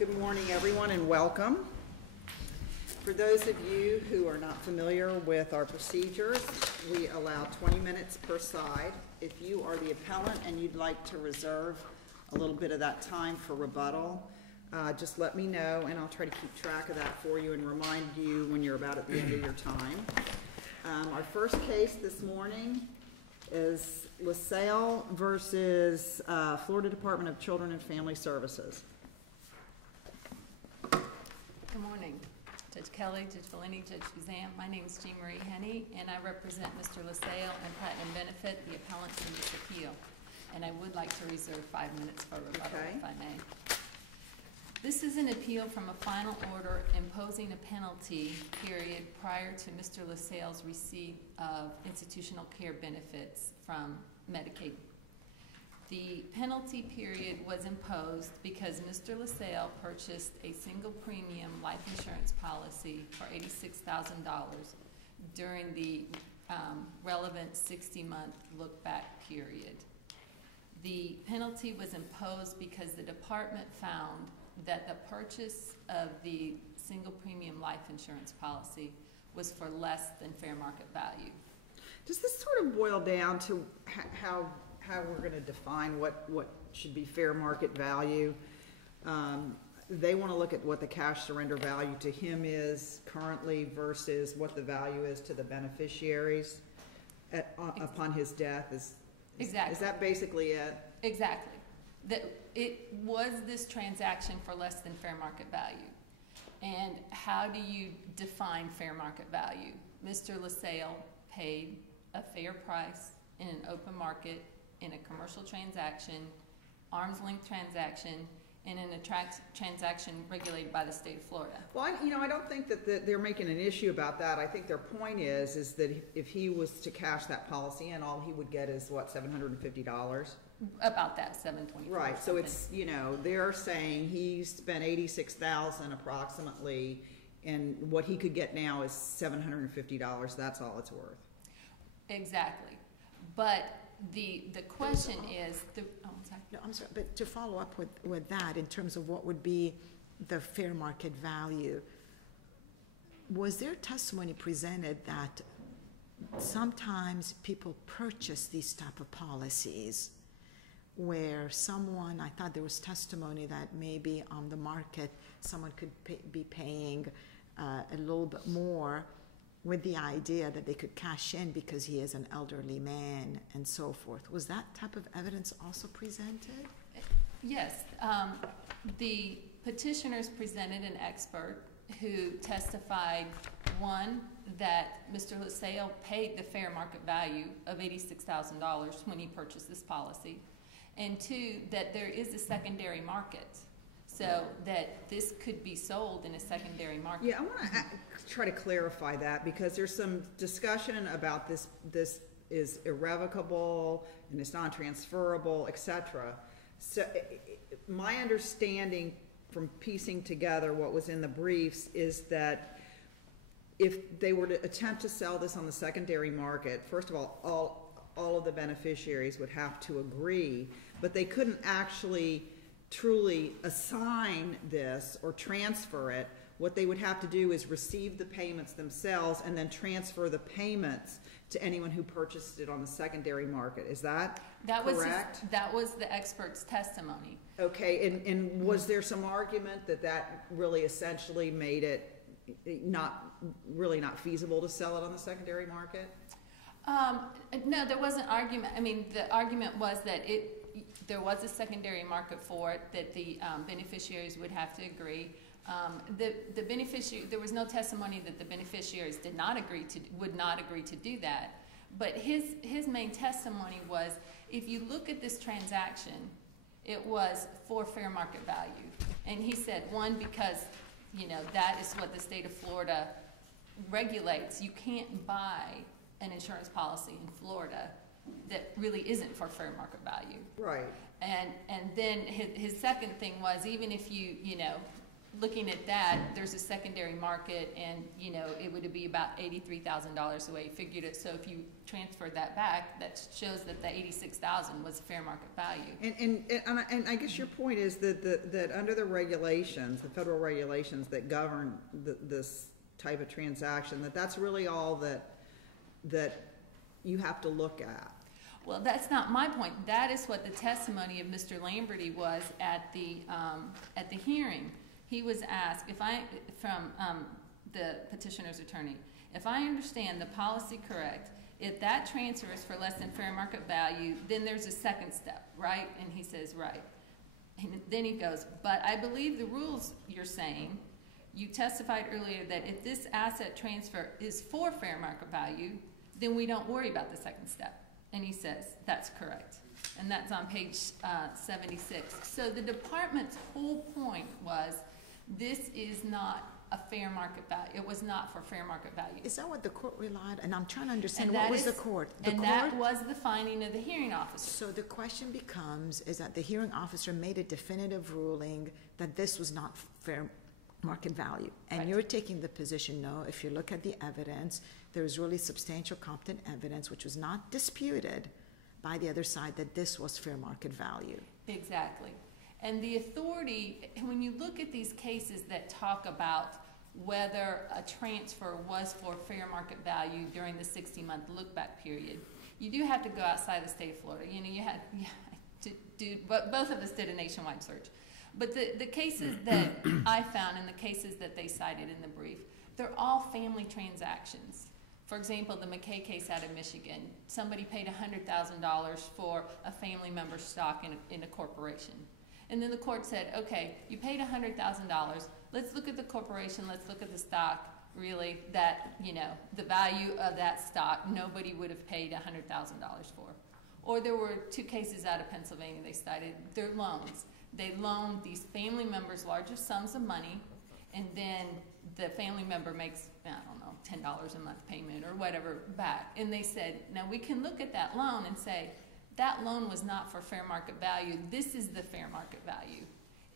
Good morning, everyone, and welcome. For those of you who are not familiar with our procedures, we allow 20 minutes per side. If you are the appellant and you'd like to reserve a little bit of that time for rebuttal, just let me know and I'll try to keep track of that for you and remind you when you're about at the end of your time. Our first case this morning is LaSalle versus Florida Department of Children and Family Services. Good morning, Judge Kelly, Judge Bellini, Judge Guzan. My name is Jean Marie Honey, and I represent Mr. LaSalle and Platinum Benefit, the appellants in this appeal. And I would like to reserve 5 minutes for rebuttal, if I may. This is an appeal from a final order imposing a penalty period prior to Mr. LaSalle's receipt of institutional care benefits from Medicaid. The penalty period was imposed because Mr. LaSalle purchased a single premium life insurance policy for $86,000 during the relevant 60-month look-back period. The penalty was imposed because the department found that the purchase of the single premium life insurance policy was for less than fair market value. Does this sort of boil down to how we're going to define what should be fair market value? They want to look at what the cash surrender value to him is currently versus what the value is to the beneficiaries upon his death. Exactly. Is that basically it? Exactly. That it was this transaction for less than fair market value. And how do you define fair market value? Mr. LaSalle paid a fair price in an open market, in a commercial transaction, arm's length transaction, and in a transaction regulated by the state of Florida. Well, I don't think that they're making an issue about that. I think their point is that if he was to cash that policy in, all he would get is what, $750? About that, $724. Right. So it's, they're saying he spent $86,000 approximately, and what he could get now is $750. That's all it's worth. Exactly. But the question is, I'm sorry, but to follow up with that in terms of what would be the fair market value, was there testimony presented that sometimes people purchase these type of policies where someone, I thought there was testimony that maybe on the market someone could be paying a little bit more with the idea that they could cash in because he is an elderly man and so forth. Was that type of evidence also presented? Yes. The petitioners presented an expert who testified, one, that Mr. LaSalle paid the fair market value of $86,000 when he purchased this policy, and two, that there is a secondary market. So that this could be sold in a secondary market. Yeah, I want to try to clarify that because there's some discussion about this is irrevocable and it's non-transferable, etc. So my understanding from piecing together what was in the briefs is that if they were to attempt to sell this on the secondary market, first of all of the beneficiaries would have to agree, but they couldn't actually truly assign this or transfer it. What they would have to do is receive the payments themselves and then transfer the payments to anyone who purchased it on the secondary market. Is that correct? That was the expert's testimony. Okay, and was there some argument that really essentially made it not feasible to sell it on the secondary market? No, there wasn't argument. I mean, the argument was that there was a secondary market for it, that the beneficiaries would have to agree. The beneficiary, there was no testimony that the beneficiaries would not agree to do that. But his main testimony was, if you look at this transaction, it was for fair market value. And he said, one, because that is what the state of Florida regulates. You can't buy an insurance policy in Florida that really isn't for fair market value. Right. And then his second thing was, even if you looking at that, there's a secondary market, and, you know, it would be about $83,000 the way he figured it. So if you transferred that back, that shows that the $86,000 was fair market value. And I guess your point is that under the regulations, the federal regulations that govern this type of transaction, that's really all that you have to look at. Well, that's not my point. That is what the testimony of Mr. Lamberty was at the hearing. He was asked, from the petitioner's attorney, if I understand the policy correct, if that transfer is for less than fair market value, then there's a second step, right? And he says, right. And then he goes, but I believe the rules you're saying, you testified earlier that if this asset transfer is for fair market value, then we don't worry about the second step. And he says, that's correct. And that's on page 76. So the department's whole point was, this is not a fair market value. It was not for fair market value. Is that what the court relied? And I'm trying to understand, what was the court? That was the finding of the hearing officer. So the question becomes, is that the hearing officer made a definitive ruling that this was not fair market value. And right. You're taking the position, no, if you look at the evidence, there is really substantial competent evidence which was not disputed by the other side that this was fair market value. Exactly. And the authority, when you look at these cases that talk about whether a transfer was for fair market value during the 60-month look-back period, you do have to go outside the state of Florida. You know, you have to do, but both of us did a nationwide search. But the cases that I found and the cases that they cited in the brief, they're all family transactions. For example, the McKay case out of Michigan, somebody paid $100,000 for a family member's stock in a corporation. And then the court said, okay, you paid $100,000. Let's look at the corporation. Let's look at the stock. Really, that, you know, the value of that stock, nobody would have paid $100,000 for. Or there were two cases out of Pennsylvania they cited. They're loans. They loaned these family members larger sums of money, and then the family member makes, I don't know, $10 a month payment or whatever back. And they said, now we can look at that loan and say, that loan was not for fair market value. This is the fair market value.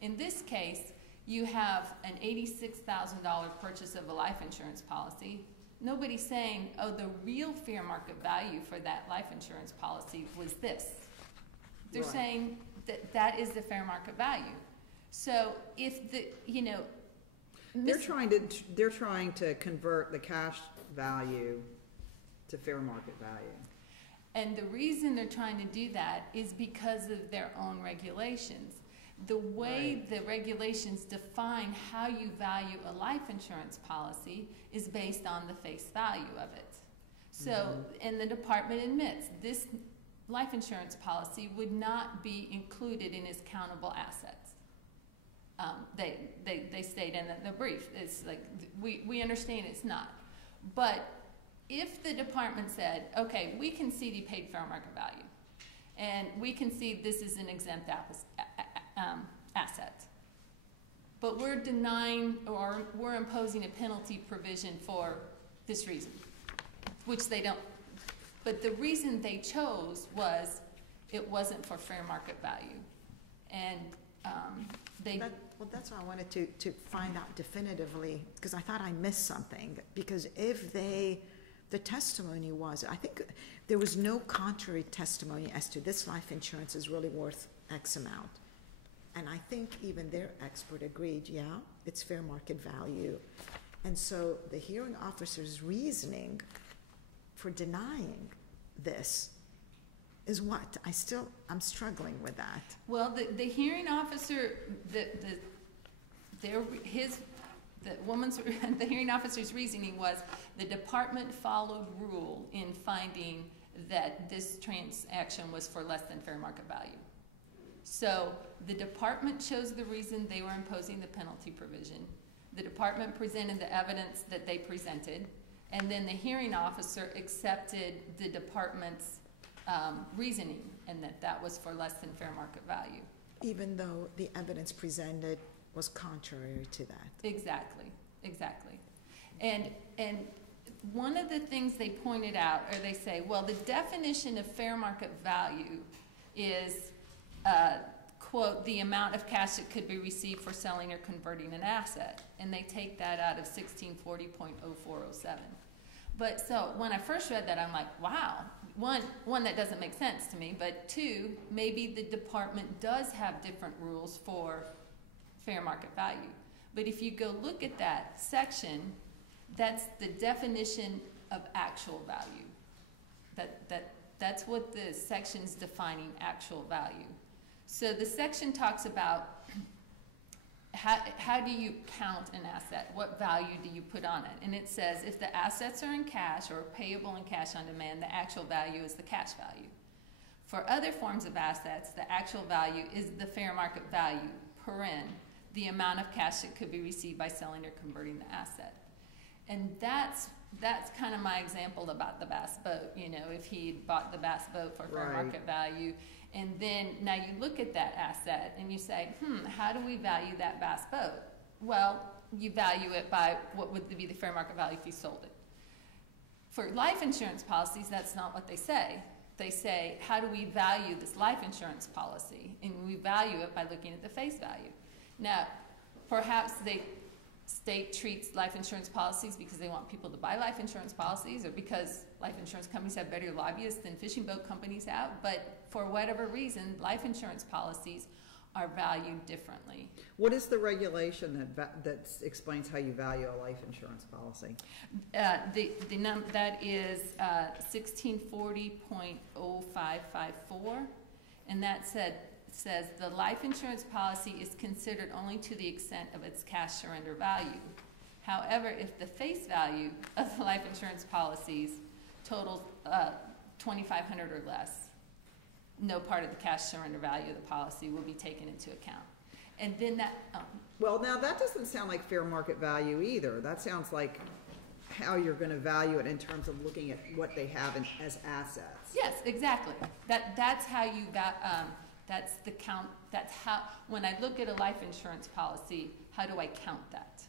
In this case, you have an $86,000 purchase of a life insurance policy. Nobody's saying, oh, the real fair market value for that life insurance policy was this. They're right. saying that that is the fair market value. So if the, you know, they're trying to convert the cash value to fair market value. And the reason they're trying to do that is because of their own regulations. The way right. the regulations define how you value a life insurance policy is based on the face value of it. So, and the department admits this life insurance policy would not be included in its countable assets. They state in the brief, it's like, we understand it's not. But if the department said, okay, we concede he paid fair market value, and we concede this is an exempt asset, but we're denying or we're imposing a penalty provision for this reason, which they don't, but the reason they chose was it wasn't for fair market value. And well, that's why I wanted to find out definitively, because I thought I missed something. Because if the testimony was, I think there was no contrary testimony as to this life insurance is really worth X amount. And I think even their expert agreed, yeah, it's fair market value. And so the hearing officer's reasoning for denying this is what? I'm struggling with that. Well, the hearing officer, the hearing officer's reasoning was the department followed rule in finding that this transaction was for less than fair market value. So the department chose the reason they were imposing the penalty provision. The department presented the evidence that they presented, and then the hearing officer accepted the department's reasoning, and that was for less than fair market value. Even though the evidence presented was contrary to that. Exactly. And one of the things they pointed out, or they say, well, the definition of fair market value is, quote, the amount of cash that could be received for selling or converting an asset. And they take that out of 1640.0407. But so when I first read that, I'm like, wow, one, that doesn't make sense to me, but two, maybe the department does have different rules for fair market value. But if you go look at that section, that's the definition of actual value. That's what the section's defining actual value. So the section talks about how do you count an asset? What value do you put on it? And it says if the assets are in cash or payable in cash on demand, the actual value is the cash value. For other forms of assets, the actual value is the fair market value, the amount of cash that could be received by selling or converting the asset. And that's kind of my example about the bass boat. You know, if he bought the bass boat for fair market value, and then now you look at that asset and you say, how do we value that bass boat? Well, you value it by what would be the fair market value if you sold it. For life insurance policies, that's not what they say. They say, how do we value this life insurance policy? And we value it by looking at the face value. Now, perhaps the state treats life insurance policies because they want people to buy life insurance policies, or because life insurance companies have better lobbyists than fishing boat companies have, but for whatever reason, life insurance policies are valued differently. What is the regulation that explains how you value a life insurance policy? That is 1640.0554, and that says the life insurance policy is considered only to the extent of its cash surrender value. However, if the face value of the life insurance policies totals $2,500 or less, no part of the cash surrender value of the policy will be taken into account. And then that... well, now that doesn't sound like fair market value either. That sounds like how you're going to value it in terms of looking at what they have as assets. Yes, exactly. That's how you... that's the count. That's how, when I look at a life insurance policy, how do I count that?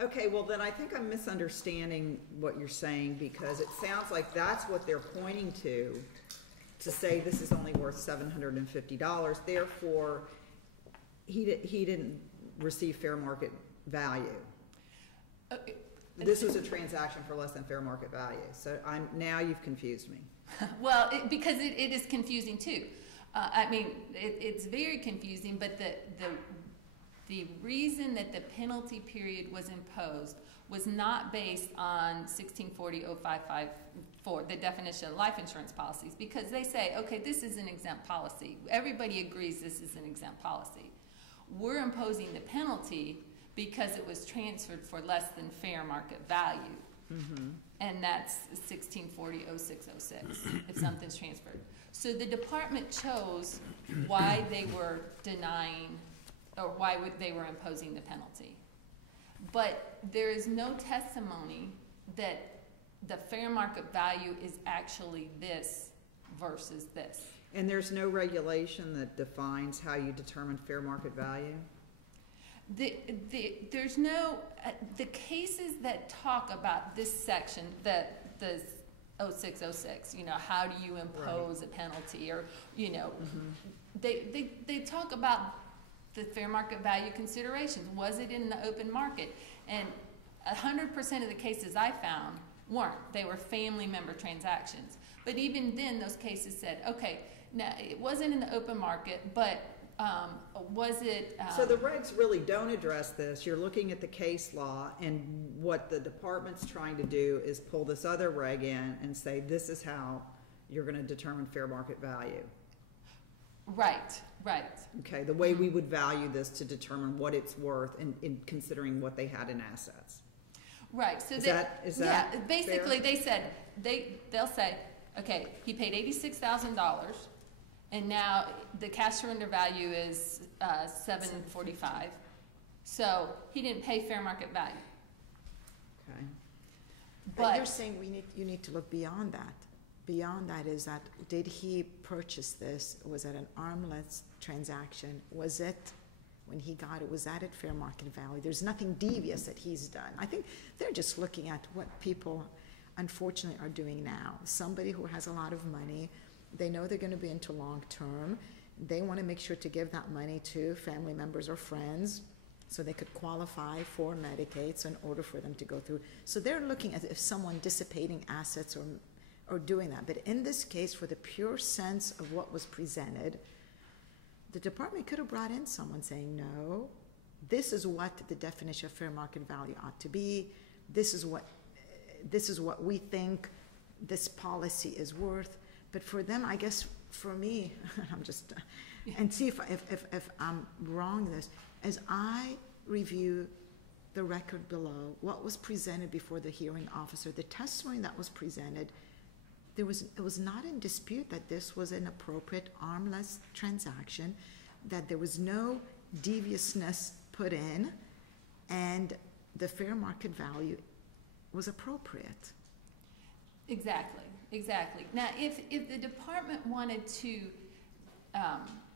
Okay, well then I think I'm misunderstanding what you're saying, because it sounds like that's what they're pointing to say this is only worth $750. Therefore, he didn't receive fair market value. Okay. This was a transaction for less than fair market value. So now you've confused me. Well, because it is confusing too. I mean, it's very confusing, but the reason that the penalty period was imposed was not based on 1640.0554, the definition of life insurance policies, because they say, okay, this is an exempt policy. Everybody agrees this is an exempt policy. We're imposing the penalty because it was transferred for less than fair market value. Mm-hmm. And that's 1640.0606 if something's transferred. So the department chose why they were denying, or why they were imposing the penalty. But there is no testimony that the fair market value is actually this versus this. And there's no regulation that defines how you determine fair market value? There's no, the cases that talk about this section, the 0606, you know, how do you impose a penalty, or, you know, they talk about the fair market value considerations. Was it in the open market? And 100% of the cases I found weren't. They were family member transactions. But even then, those cases said, okay, now it wasn't in the open market, but was it... so the regs really don't address this. You're looking at the case law, and what the department's trying to do is pull this other reg in and say, this is how you're going to determine fair market value. Right. Okay, the way we would value this to determine what it's worth in considering what they had in assets. Right. So is that yeah, basically fair? They'll say, okay, he paid $86,000, and now the cash surrender value is $745. So he didn't pay fair market value. Okay. But you're saying you need to look beyond that. Beyond that is that, did he purchase this? Was it an arm's-length transaction? Was it, when he got it, was that at fair market value? There's nothing devious that he's done. I think they're just looking at what people, unfortunately, are doing now. Somebody who has a lot of money, they know they're going to be into long term, they want to make sure to give that money to family members or friends so they could qualify for Medicaid, so in order for them to go through. So they're looking at if someone dissipating assets or doing that. But in this case, for the pure sense of what was presented, the department could have brought in someone saying, no, this is what the definition of fair market value ought to be. This is what we think this policy is worth. But for them, I guess, for me, I'm just, and see if I'm wrong in this, as I review the record below, what was presented before the hearing officer, the testimony that was presented, it was not in dispute that this was an appropriate armless transaction, that there was no deviousness put in, and the fair market value was appropriate. Exactly. Now, if the department wanted to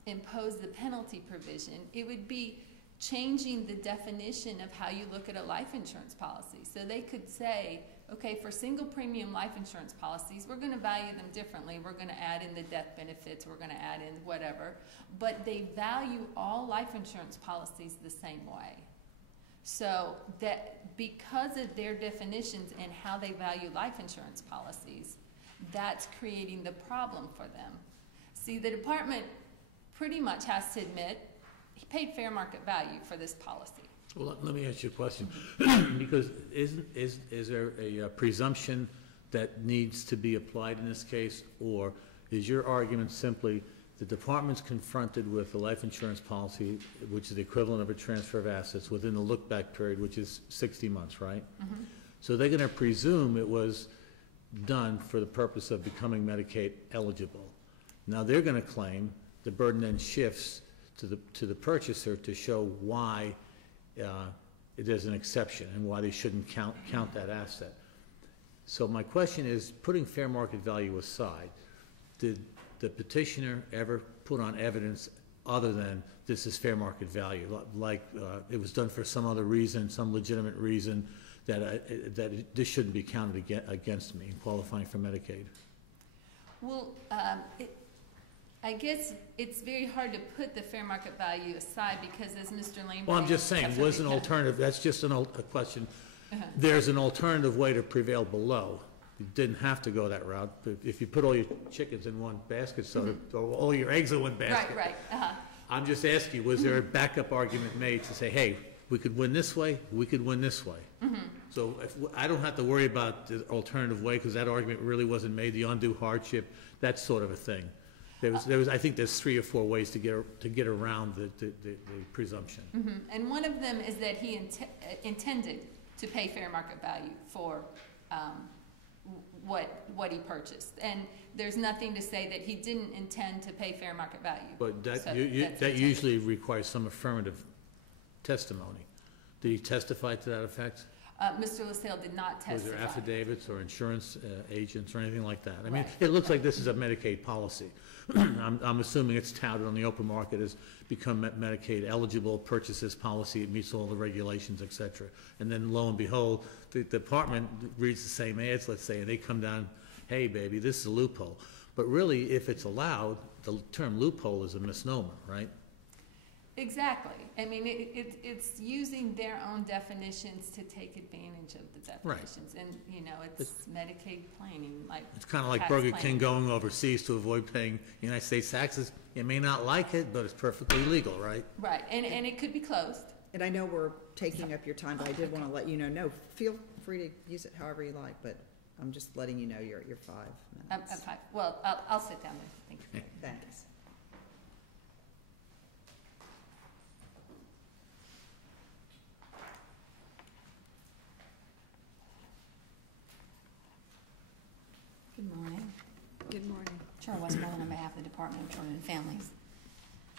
impose the penalty provision, it would be changing the definition of how you look at a life insurance policy. So they could say, okay, for single premium life insurance policies, we're going to value them differently. We're going to add in the death benefits. We're going to add in whatever. But they value all life insurance policies the same way. So that because of their definitions and how they value life insurance policies, that's creating the problem for them. See, the department pretty much has to admit he paid fair market value for this policy. Well, let me ask you a question, because is there a presumption that needs to be applied in this case, or is your argument simply the department's confronted with a life insurance policy, which is the equivalent of a transfer of assets within the look-back period, which is 60 months, right? Mm-hmm. So they're going to presume it was done for the purpose of becoming Medicaid eligible. Now they're going to claim the burden then shifts to the purchaser to show why there's an exception and why they shouldn't count that asset. So my question is, putting fair market value aside, did the petitioner ever put on evidence other than this is fair market value, like it was done for some other reason, some legitimate reason, that this shouldn't be counted against me in qualifying for Medicaid? Well, I guess it's very hard to put the fair market value aside because, as Mr. Lane. Well, I'm just saying, was an alternative. That's just a question. There's an alternative way to prevail below. You didn't have to go that route. But if you put all your chickens in one basket, or all your eggs in one basket. Right. I'm just asking you, was there a backup argument made to say, hey, we could win this way, we could win this way? So I don't have to worry about the alternative way because that argument really wasn't made, the undue hardship, that sort of a thing. There was. I think there's 3 or 4 ways to get around the presumption. And one of them is that he intended to pay fair market value for what he purchased, and there's nothing to say that he didn't intend to pay fair market value. But that usually requires some affirmative testimony. Did he testify to that effect? Mr. LaSalle did not testify. Was there affidavits or insurance agents or anything like that? I mean, it looks like this is a Medicaid policy. I'm assuming it's touted on the open market as become Medicaid eligible, purchases policy, it meets all the regulations, et cetera. And then lo and behold, the department reads the same ads, let's say, and they come down, hey, baby, this is a loophole. But really, if it's allowed, the term loophole is a misnomer, right? Exactly. I mean, it's using their own definitions to take advantage of the definitions. Right. And, you know, it's Medicaid planning. It's kind of like Burger King going overseas to avoid paying United States taxes. You may not like it, but it's perfectly legal, right? Right. And it could be closed. And I know we're taking up your time, but I did want to let you know, no, feel free to use it however you like, but I'm just letting you know your 5 minutes. I'm 5. Well, I'll sit down there. Thank you. Thanks. Good morning. Good morning. Chair Westmoreland on behalf of the Department of Children and Families.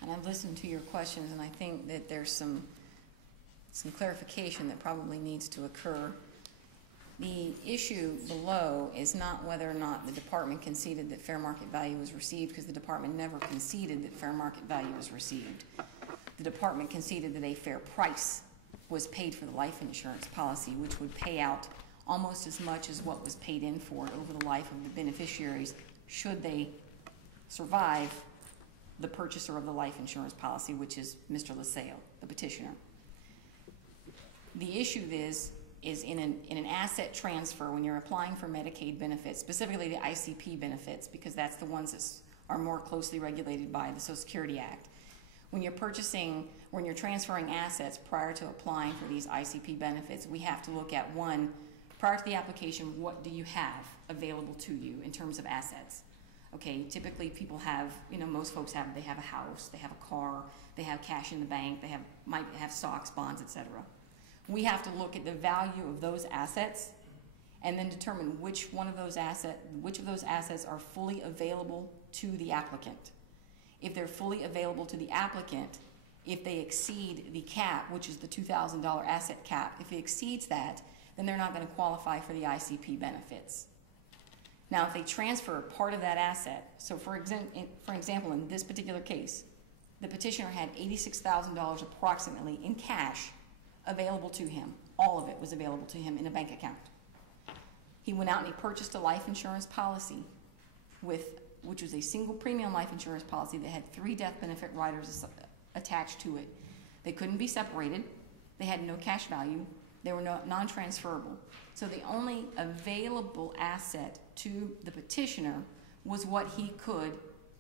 And I've listened to your questions, and I think that there's some clarification that probably needs to occur. The issue below is not whether or not the department conceded that fair market value was received, because the department never conceded that fair market value was received. The department conceded that a fair price was paid for the life insurance policy, which would pay out almost as much as what was paid in for it over the life of the beneficiaries should they survive the purchaser of the life insurance policy, which is Mr. LaSalle, the petitioner. The issue is in an asset transfer, when you're applying for Medicaid benefits, specifically the ICP benefits, because that's the ones that are more closely regulated by the Social Security Act. When you're transferring assets prior to applying for these ICP benefits, we have to look at, one, prior to the application, what do you have available to you in terms of assets? Okay, typically people have, most folks they have a house, they have a car, they have cash in the bank, might have stocks, bonds, etc. We have to look at the value of those assets and then determine which of those assets are fully available to the applicant. If they're fully available to the applicant, if they exceed the cap, which is the $2,000 asset cap, if it exceeds that, then they're not going to qualify for the ICP benefits. Now, if they transfer part of that asset, so for example, in this particular case, the petitioner had $86,000 approximately in cash available to him. All of it was available to him in a bank account. He went out and he purchased a life insurance policy which was a single premium life insurance policy that had 3 death benefit riders attached to it. They couldn't be separated. They had no cash value. They were non-transferable. So the only available asset to the petitioner was what he could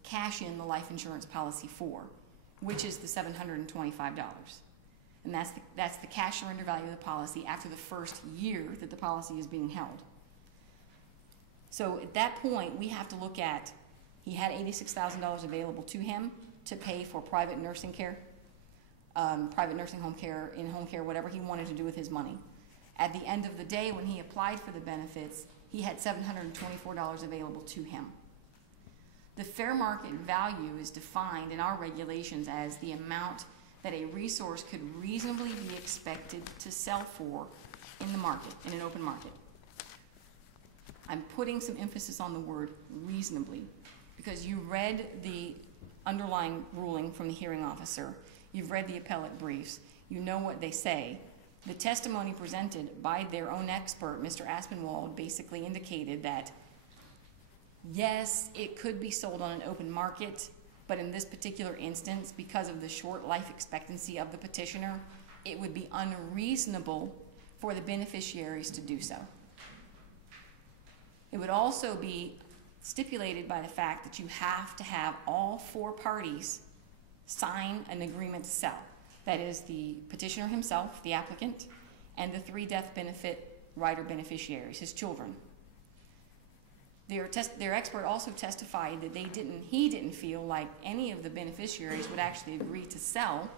cash in the life insurance policy for, which is the $725. And that's the cash surrender value of the policy after the first year that the policy is being held. So at that point, we have to look at, he had $86,000 available to him to pay for private nursing care, private nursing home care, in-home care, whatever he wanted to do with his money. At the end of the day, when he applied for the benefits, he had $724 available to him. The fair market value is defined in our regulations as the amount that a resource could reasonably be expected to sell for in the market, in an open market. I'm putting some emphasis on the word reasonably because you read the underlying ruling from the hearing officer. You've read the appellate briefs. You know what they say. The testimony presented by their own expert, Mr. Aspinwall, basically indicated that, yes, it could be sold on an open market, but in this particular instance, because of the short life expectancy of the petitioner, it would be unreasonable for the beneficiaries to do so. It would also be stipulated by the fact that you have to have all 4 parties sign an agreement to sell. That is the petitioner himself, the applicant, and the 3 death benefit rider beneficiaries, his children. Their expert also testified that he didn't feel like any of the beneficiaries would actually agree to sell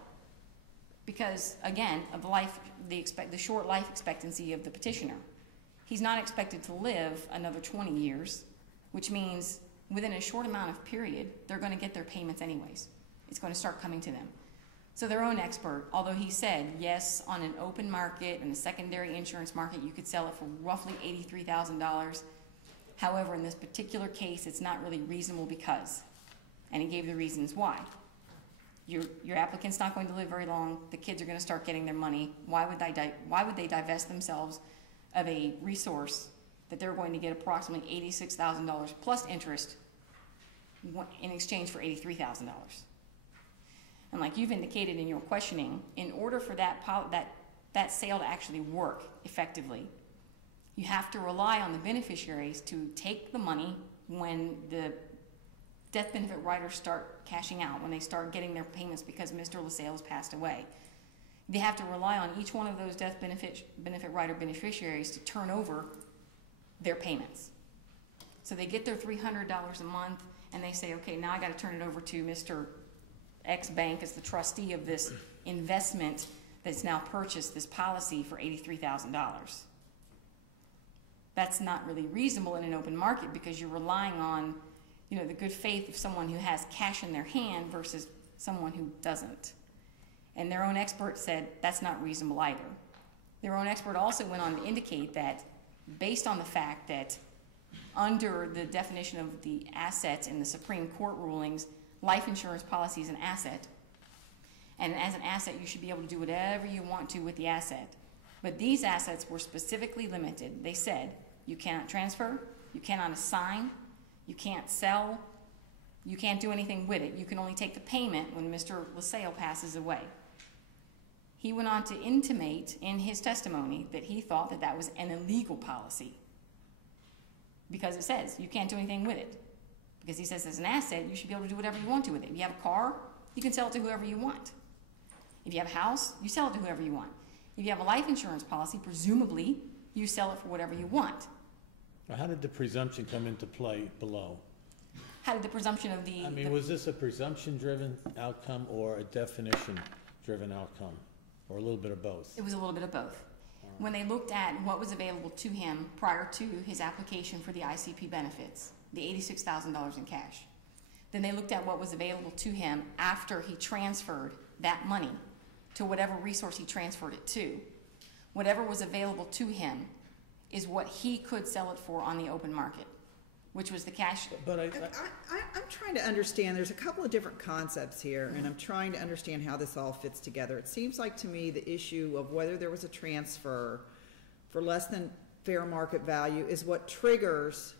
because, again, of the short life expectancy of the petitioner. He's not expected to live another 20 years, which means within a short amount of period, they're going to get their payments anyways. It's going to start coming to them. So their own expert, although he said, yes, on an open market and a secondary insurance market, you could sell it for roughly $83,000. However, in this particular case, it's not really reasonable because, and he gave the reasons why. Your applicant's not going to live very long. The kids are going to start getting their money. Why would they divest themselves of a resource that they're going to get approximately $86,000 plus interest in exchange for $83,000? And like you've indicated in your questioning, in order for that sale to actually work effectively, you have to rely on the beneficiaries to take the money when the death benefit riders start cashing out, when they start getting their payments because Mr. LaSalle has passed away. They have to rely on each one of those death benefit rider beneficiaries to turn over their payments. So they get their $300 a month and they say, okay, now I got to turn it over to Mr. X Bank as the trustee of this investment that's now purchased this policy for $83,000. That's not really reasonable in an open market because you're relying on, the good faith of someone who has cash in their hand versus someone who doesn't. And their own expert said that's not reasonable either. Their own expert also went on to indicate that based on the fact that under the definition of the assets in the Supreme Court rulings, life insurance policy is an asset. And as an asset, you should be able to do whatever you want to with the asset. But these assets were specifically limited. They said you cannot transfer, you cannot assign, you can't sell, You can't do anything with it. You can only take the payment when Mr. LaSalle passes away. He went on to intimate in his testimony that he thought that that was an illegal policy because it says you can't do anything with it. Because he says as an asset, you should be able to do whatever you want to with it. If you have a car, you can sell it to whoever you want. If you have a house, you sell it to whoever you want. If you have a life insurance policy, presumably, you sell it for whatever you want. Now, how did the presumption come into play below? How did the presumption of the... I mean, was this a presumption-driven outcome or a definition-driven outcome? Or a little bit of both? It was a little bit of both. When they looked at what was available to him prior to his application for the ICP benefits, the $86,000 in cash, then they looked at what was available to him after he transferred that money to whatever resource he transferred it to. Whatever was available to him is what he could sell it for on the open market, which was the cash. But I'm trying to understand, there's a couple of different concepts here, and I'm trying to understand how this all fits together. It seems like to me the issue of whether there was a transfer for less than fair market value is what triggers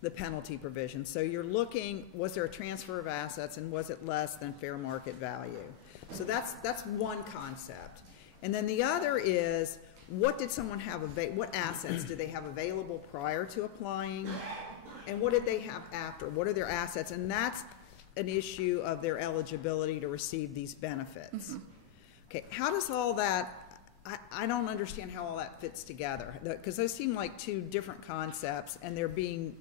the penalty provision. So you're looking, was there a transfer of assets and was it less than fair market value? So that's one concept. And then the other is, what did someone have, what assets did they have available prior to applying, and what did they have after? What are their assets? And that's an issue of their eligibility to receive these benefits. Mm-hmm. Okay, how does all that, I don't understand how all that fits together, because those seem like two different concepts, and they're being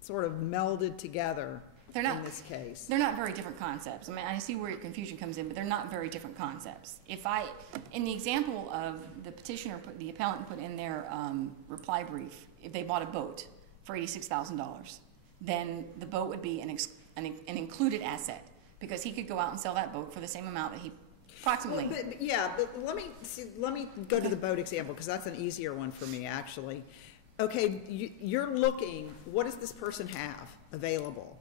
sort of melded together in this case. They're not very different concepts. I mean, I see where your confusion comes in, but they're not very different concepts. In the example of the petitioner, the appellant put in their reply brief, if they bought a boat for $86,000, then the boat would be an included asset, because he could go out and sell that boat for the same amount that he approximately. But let me go to the boat example, because that's an easier one for me, actually. Okay, you're looking, what does this person have available?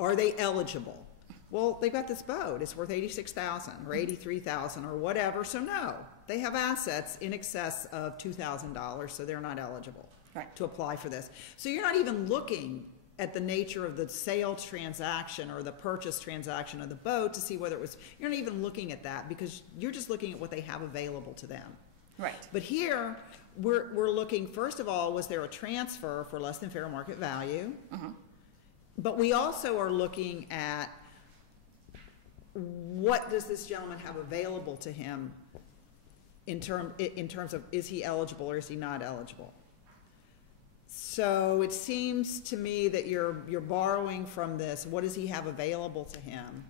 Are they eligible? Well, they've got this boat. It's worth $86,000 or $83,000 or whatever. So no, they have assets in excess of $2,000, so they're not eligible to apply for this. So you're not even looking at the nature of the sale transaction or the purchase transaction of the boat to see whether it was, you're not even looking at that, because you're just looking at what they have available to them. Right. But here, we're looking, first of all, was there a transfer for less than fair market value? Uh-huh. But we also are looking at what does this gentleman have available to him in terms of, is he eligible or is he not eligible? So it seems to me that you're borrowing from this, what does he have available to him?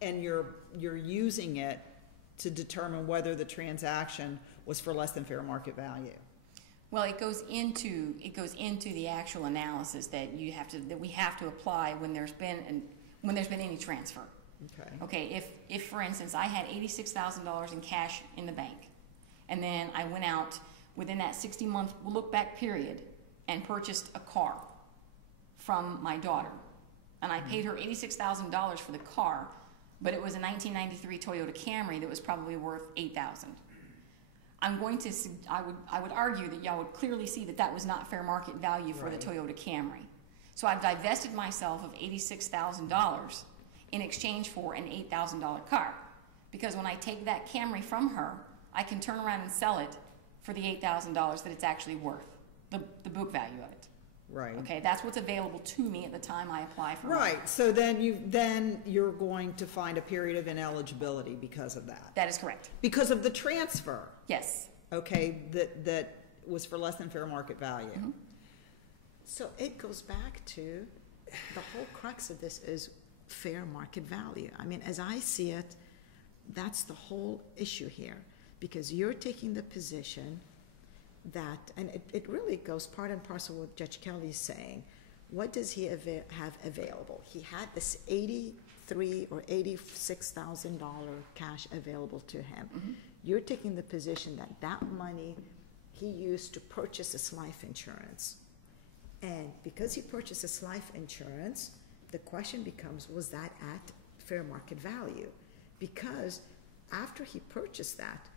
And you're using it to determine whether the transaction was for less than fair market value. Well, it goes into the actual analysis that we have to apply when there's been any transfer. Okay. Okay. If for instance I had $86,000 in cash in the bank, and then I went out within that 60-month look-back period and purchased a car from my daughter, and I paid her $86,000 for the car, but it was a 1993 Toyota Camry that was probably worth $8,000. I would argue that y'all would clearly see that that was not fair market value for the Toyota Camry. So I've divested myself of $86,000 in exchange for an $8,000 car. Because when I take that Camry from her, I can turn around and sell it for the $8,000 that it's actually worth, the book value of it. Right. Okay, that's what's available to me at the time I apply for it. Right. So then you're going to find a period of ineligibility because of that. That is correct. Because of the transfer. Yes. Okay, that was for less than fair market value. Mm-hmm. So it goes back to the whole crux of this is fair market value. I mean, as I see it, that's the whole issue here, because you're taking the position that, and it really goes part and parcel with what Judge Kelly is saying. What does he have available? He had this $83,000 or $86,000 cash available to him. Mm-hmm. You're taking the position that that money he used to purchase his life insurance. And because he purchased his life insurance, the question becomes, was that at fair market value? Because after he purchased that,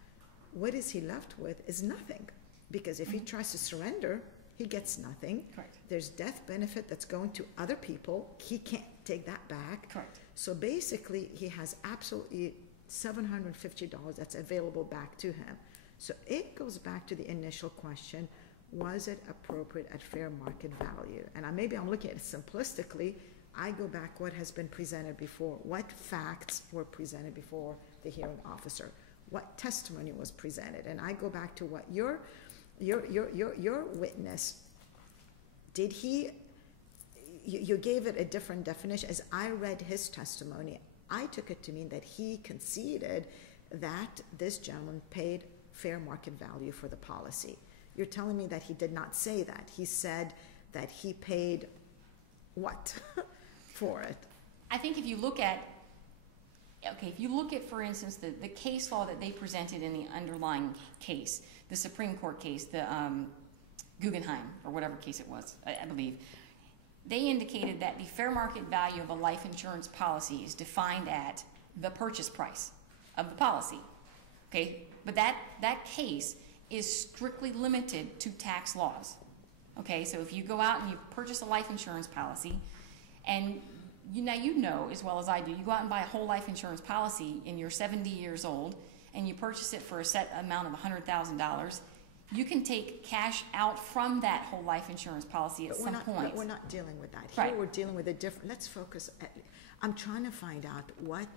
what is he left with is nothing. Because if he tries to surrender, he gets nothing. Correct. There's death benefit that's going to other people, he can't take that back. Correct. So basically, he has absolutely $750 that's available back to him. So it goes back to the initial question, was it appropriate at fair market value? And maybe I'm looking at it simplistically. I go back what has been presented before, what facts were presented before the hearing officer, what testimony was presented, and I go back to what your witness, did he, you gave it a different definition. As I read his testimony, I took it to mean that he conceded that this gentleman paid fair market value for the policy. You're telling me that he did not say that. He said that he paid what for it? I think if you look at, for instance, the case law that they presented in the underlying case, the Supreme Court case, the Guggenheim, or whatever case it was, I believe, they indicated that the fair market value of a life insurance policy is defined at the purchase price of the policy. Okay, but that case is strictly limited to tax laws. Okay, so if you go out and you purchase a life insurance policy, and you know as well as I do, you go out and buy a whole life insurance policy and you're 70 years old and you purchase it for a set amount of $100,000, you can take cash out from that whole life insurance policy at some point. But we're not dealing with that. Here Right. we're dealing with a different, let's focus, I'm trying to find out what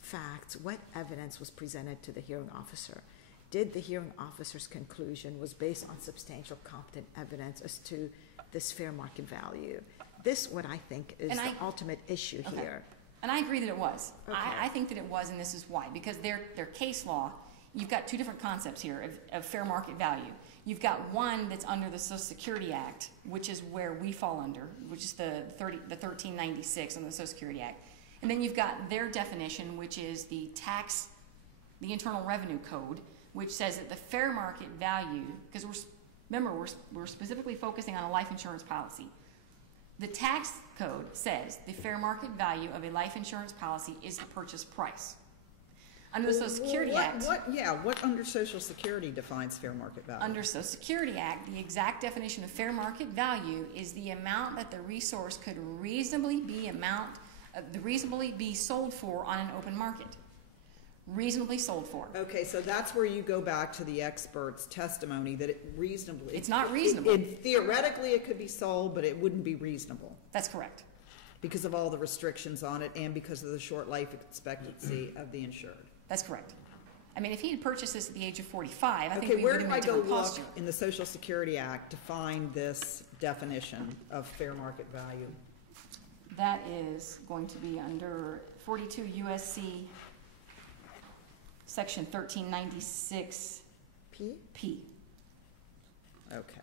facts, what evidence was presented to the hearing officer. Did the hearing officer's conclusion was based on substantial competent evidence as to this fair market value? This, what I think, is the ultimate issue here. And I agree that it was. Okay. I think that it was, and this is why. Because their case law, you've got two different concepts here of fair market value. You've got one that's under the Social Security Act, which is where we fall under, which is the 1396 on the Social Security Act. And then you've got their definition, which is the Internal Revenue Code, which says that the fair market value, because we're specifically focusing on a life insurance policy. The tax code says the fair market value of a life insurance policy is the purchase price. Under the Social Security Act. What under Social Security defines fair market value? Under Social Security Act, the exact definition of fair market value is the amount that the resource could reasonably be sold for on an open market. Reasonably sold for. Okay, so that's where you go back to the expert's testimony that It's not reasonable. Theoretically, it could be sold, but it wouldn't be reasonable That's correct. because of all the restrictions on it and because of the short life expectancy of the insured. That's correct. I mean, if he had purchased this at the age of 45, I think Okay, we where would do have I been a go different look posture. in the Social Security Act to find this definition of fair market value? That is going to be under 42 USC Section 1396 P. Okay.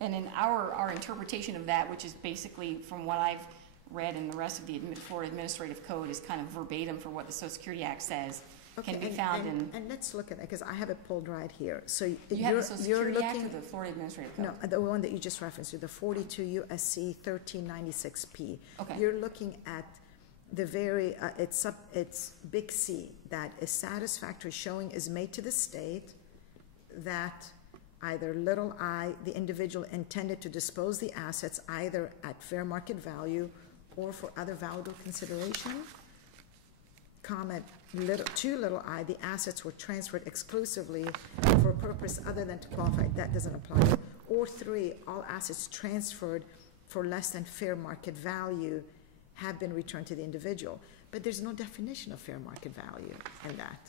And in our interpretation of that, which is basically from what I've read in the rest of the Florida Administrative Code, is kind of verbatim for what the Social Security Act says, can be found in... And let's look at that, because I have it pulled right here. So You have the Social you're Security Act or looking, the Florida Administrative Code? no, the one that you just referenced, the 42 USC 1396P. Okay. You're looking at the very, it's big C, that a satisfactory showing is made to the state that either little I, the individual intended to dispose the assets either at fair market value or for other valuable consideration. Comment, to little I, the assets were transferred exclusively for a purpose other than to qualify. That doesn't apply. Or 3, all assets transferred for less than fair market value have been returned to the individual. But there's no definition of fair market value in that.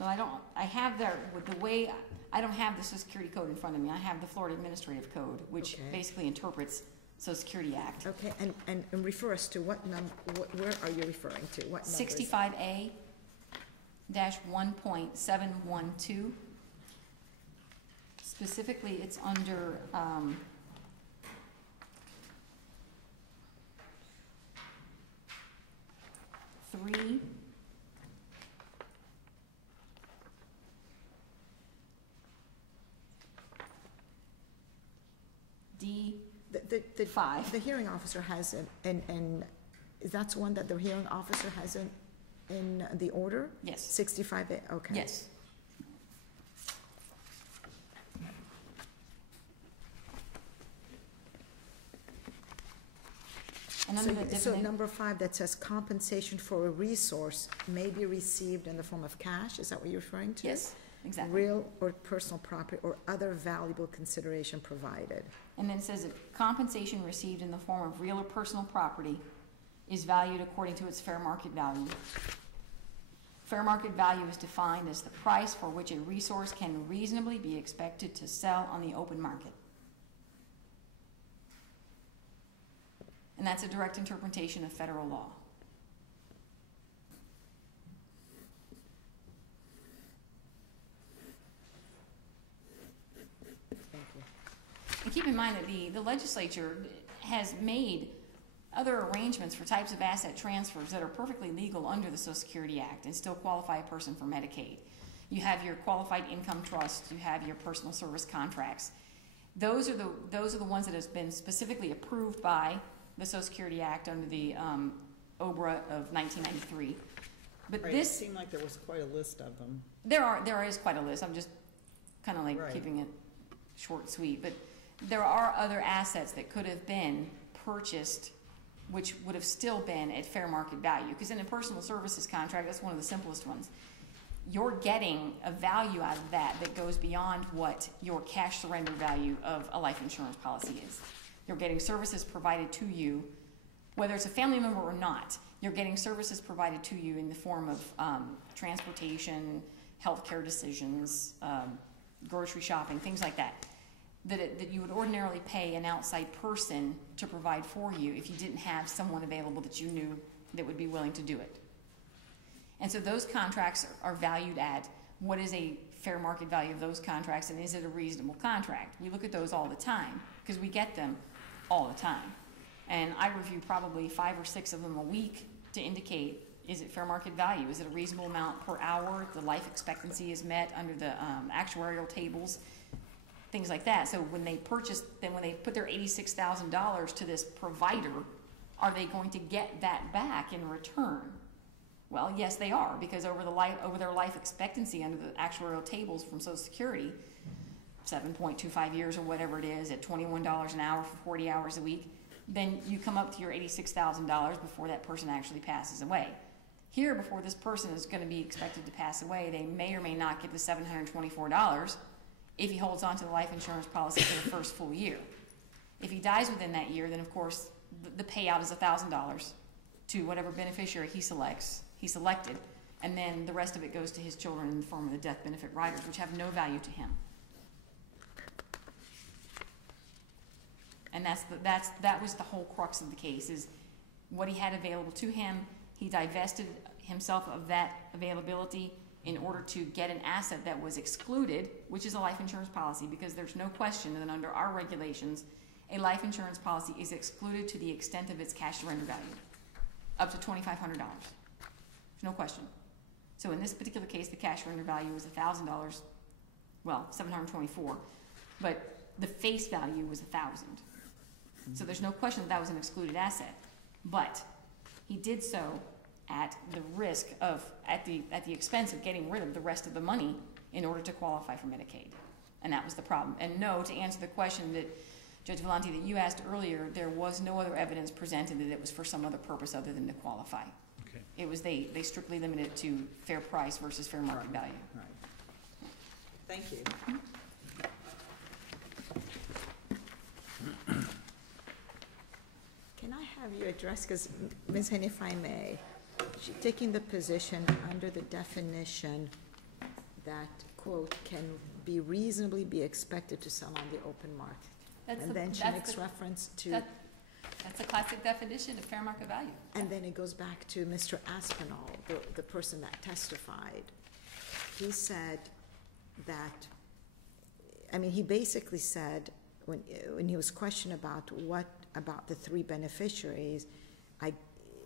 No, I don't. I have there, with the way, I don't have the Social Security Code in front of me. I have the Florida Administrative Code, which Okay. basically interprets Social Security Act. Okay, and refer us to what number, where are you referring to? What number? 65A-1.712. Specifically, it's under, three. D. The 5. The hearing officer has it, and that's one that the hearing officer has in the order? Yes. 65A, okay. Yes. And under the So definition, number 5, that says compensation for a resource may be received in the form of cash, is that what you're referring to? yes, exactly. Real or personal property or other valuable consideration provided. And then it says that compensation received in the form of real or personal property is valued according to its fair market value. Fair market value is defined as the price for which a resource can reasonably be expected to sell on the open market. And that's a direct interpretation of federal law. Thank you. And keep in mind that the legislature has made other arrangements for types of asset transfers that are perfectly legal under the Social Security Act and still qualify a person for Medicaid. You have your qualified income trust, you have your personal service contracts. Those are the ones that have been specifically approved by the Social Security Act under the OBRA of 1993. But Right, this, it seemed like there was quite a list of them. there is quite a list. I'm just kind of like Right. keeping it short and sweet. But there are other assets that could have been purchased which would have still been at fair market value. Because in a personal services contract, that's one of the simplest ones. You're getting a value out of that that goes beyond what your cash surrender value of a life insurance policy is. You're getting services provided to you, whether it's a family member or not. You're getting services provided to you in the form of transportation, healthcare decisions, grocery shopping, things like that. That you would ordinarily pay an outside person to provide for you if you didn't have someone available that you knew that would be willing to do it. And so those contracts are valued at what is a fair market value of those contracts, and is it a reasonable contract? We look at those all the time because we get them all the time. And I review probably 5 or 6 of them a week to indicate, is it fair market value? Is it a reasonable amount per hour? The life expectancy is met under the actuarial tables, things like that. So when they purchase, then when they put their $86,000 to this provider, are they going to get that back in return? Well, yes, they are, because over their life expectancy under the actuarial tables from Social Security, 7.25 years or whatever it is, at $21 an hour for 40 hours a week, then you come up to your $86,000 before that person actually passes away. Here, before this person is going to be expected to pass away, they may or may not get the $724 if he holds on to the life insurance policy for the first full year. If he dies within that year, then of course the payout is $1,000 to whatever beneficiary he selected, and then the rest of it goes to his children in the form of the death benefit riders, which have no value to him. And that was the whole crux of the case, is what he had available to him. He divested himself of that availability in order to get an asset that was excluded, which is a life insurance policy, because there's no question that under our regulations, a life insurance policy is excluded to the extent of its cash surrender value, up to $2,500. There's no question. So in this particular case, the cash surrender value was $1,000, well, $724, but the face value was $1,000. So there's no question that was an excluded asset, but he did so at the risk of, at the expense of getting rid of the rest of the money in order to qualify for Medicaid. And that was the problem. And no, to answer the question that Judge Valenti, that you asked earlier, there was no other evidence presented that it was for some other purpose other than to qualify. Okay. It was, they strictly limited it to fair price versus fair market value. Right. Thank you. Can I have you address, because Ms. Henny, if I may, she's taking the position under the definition that, quote, can be reasonably be expected to sell on the open market. And then she makes reference to, That's a classic definition of fair market value. and then it goes back to Mr. Aspinall, the person that testified. He said that, I mean, he basically said, when he was questioned about about the 3 beneficiaries,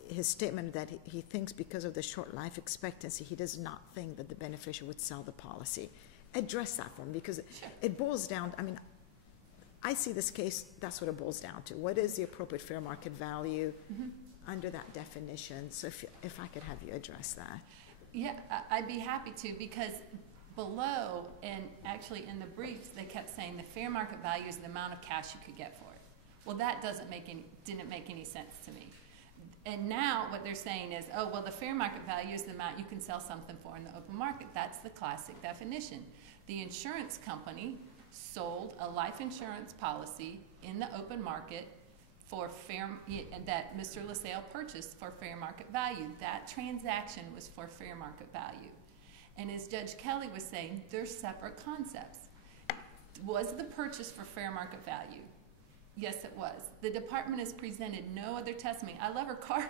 his statement that he thinks because of the short life expectancy, he does not think that the beneficiary would sell the policy. Address that for him, because it boils down, I mean, I see this case, that's what it boils down to. What is the appropriate fair market value under that definition? So if I could have you address that. Yeah, I'd be happy to, because below, and actually in the briefs, they kept saying the fair market value is the amount of cash you could get for it. Well, that didn't make any sense to me. And now what they're saying is, oh, well, the fair market value is the amount you can sell something for in the open market. That's the classic definition. The insurance company sold a life insurance policy in the open market for that Mr. LaSalle purchased for fair market value. That transaction was for fair market value. And as Judge Kelly was saying, they're separate concepts. Was the purchase for fair market value? Yes, it was. The department has presented no other testimony. I love her car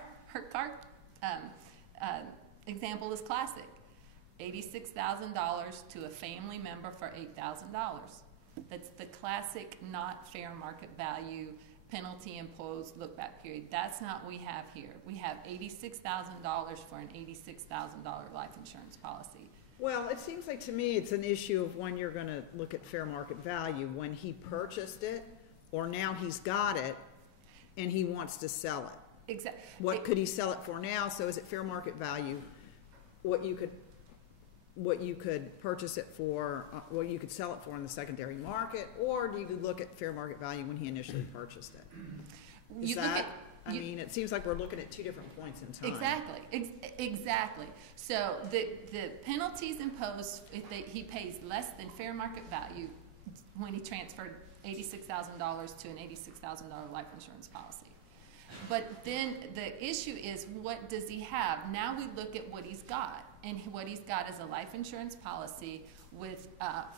example is classic. $86,000 to a family member for $8,000. That's the classic not fair market value, penalty imposed, look back period. That's not what we have here. We have $86,000 for an $86,000 life insurance policy. Well, it seems like to me it's an issue of when you're gonna look at fair market value, when he purchased it, or now he's got it and he wants to sell it. Exactly. What could he sell it for now? So is it fair market value? What you could purchase it for, what you could sell it for in the secondary market, or do you look at fair market value when he initially purchased it? Is that, I mean, it seems like we're looking at two different points in time. Exactly, exactly. So the penalties imposed if he pays less than fair market value when he transferred $86,000 to an $86,000 life insurance policy. But then the issue is, what does he have? Now we look at what he's got, and what he's got is a life insurance policy with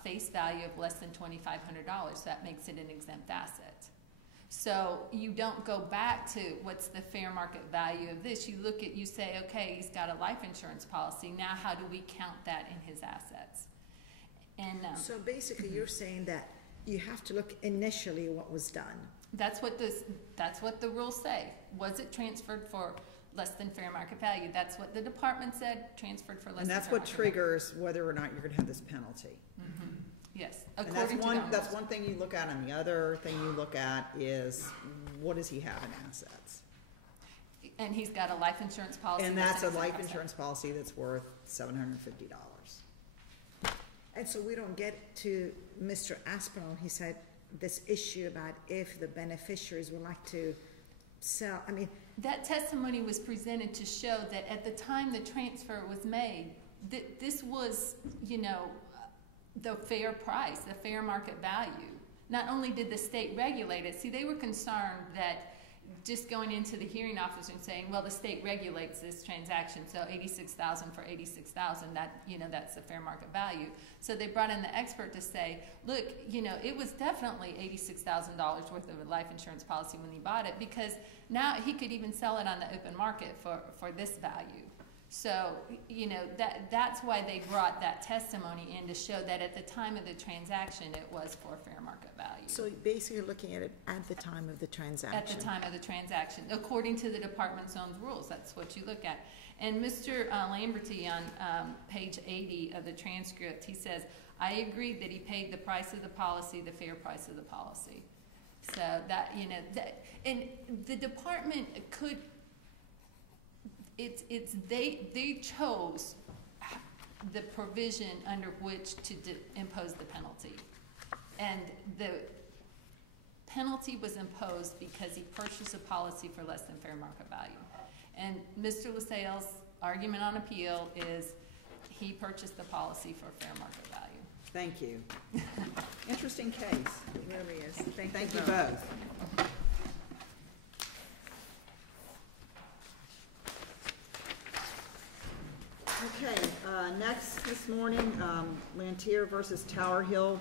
face value of less than $2,500. So that makes it an exempt asset. So you don't go back to what's the fair market value of this. You look at, you say, okay, he's got a life insurance policy. Now how do we count that in his assets? And so basically you're saying that you have to look initially what was done. That's what the rules say. Was it transferred for less than fair market value? That's what the department said, transferred for less than fair market value. And that's what triggers whether or not you're gonna have this penalty. Mm-hmm. Yes, And according to that's one thing you look at, and the other thing you look at is, what does he have in assets? And he's got a life insurance policy. And that's a life insurance policy that's worth $750. And so we don't get to Mr. Aspinall, he said, this issue about if the beneficiaries would like to sell, I mean. That testimony was presented to show that at the time the transfer was made, this was, you know, the fair price, the fair market value. Not only did the state regulate it, see, they were concerned that just going into the hearing officer and saying, well, the state regulates this transaction, so $86,000 for $86,000, that, you know, that's the fair market value. So they brought in the expert to say, look, you know, it was definitely $86,000 worth of a life insurance policy when he bought it, because now he could even sell it on the open market for this value. So, you know, that's why they brought that testimony in, to show that at the time of the transaction, it was for fair market value. So basically looking at it at the time of the transaction. At the time of the transaction, according to the department's own rules, that's what you look at. And Mr. Lamberty on page 80 of the transcript, he says, I agree that he paid the price of the policy, the fair price of the policy. So that, you know, and the department could, they chose the provision under which to impose the penalty. And the penalty was imposed because he purchased a policy for less than fair market value. And Mr. LaSalle's argument on appeal is he purchased the policy for fair market value. Thank you. Interesting case. It really is. Thank you both. Okay, next this morning, Lantier versus Tower Hill